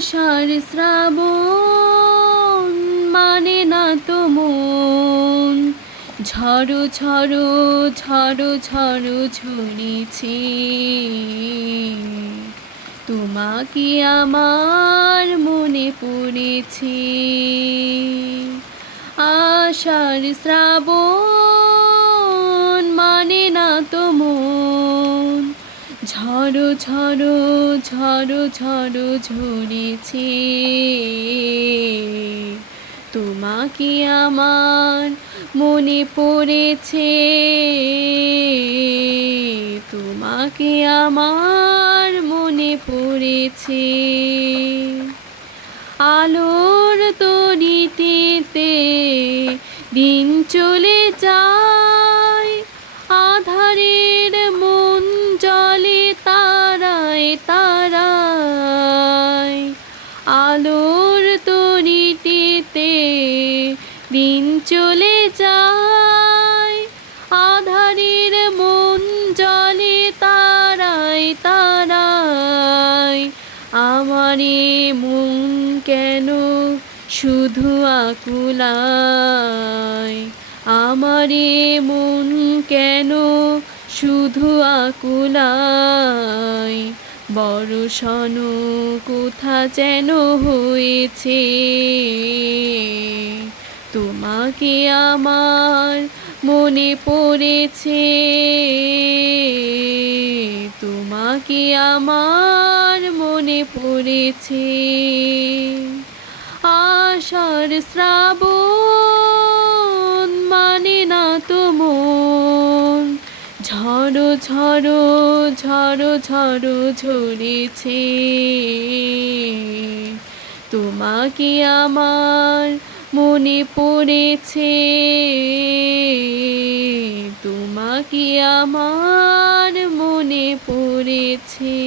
আষাঢ় শ্রাবণ মানে না তো মন, ঝড়ো ঝড়ো ঝড়ো ঝড়ো ঝরেছে। তোমাকে আমার মনে পড়েছে। আষাঢ় শ্রাবণ মানে না তো মন, ঝড়ো ঝড়ো ঝড়ো ঝড়ো ঝরেছে। তোমাকে আমার মনে পড়েছে। তোমাকে আমার মনে পড়েছে। আলোর তরিতে দিন চলে যায়, আধারের মন জলে তারায় তারায়। আলোর তরিতে দিন চলে যায়, আধারের মন জলে তারায় তারায়। আমারে মন কেন শুধু আকুলায়, আমারে মন কেন শুধু আকুলায়। বর্ষণ কোথা যেন হয়েছে। তোমাকে আমার মনে পড়েছে। তোমাকে আমার মনে পড়েছে। আষাঢ় শ্রাবণ মানে না তো মন, ঝড়ো ঝড়ো ঝড়ো ঝড়ো ঝরেছে। তোমাকে আমার মনে পড়েছে। তোমাকে আমার মনে পড়েছে।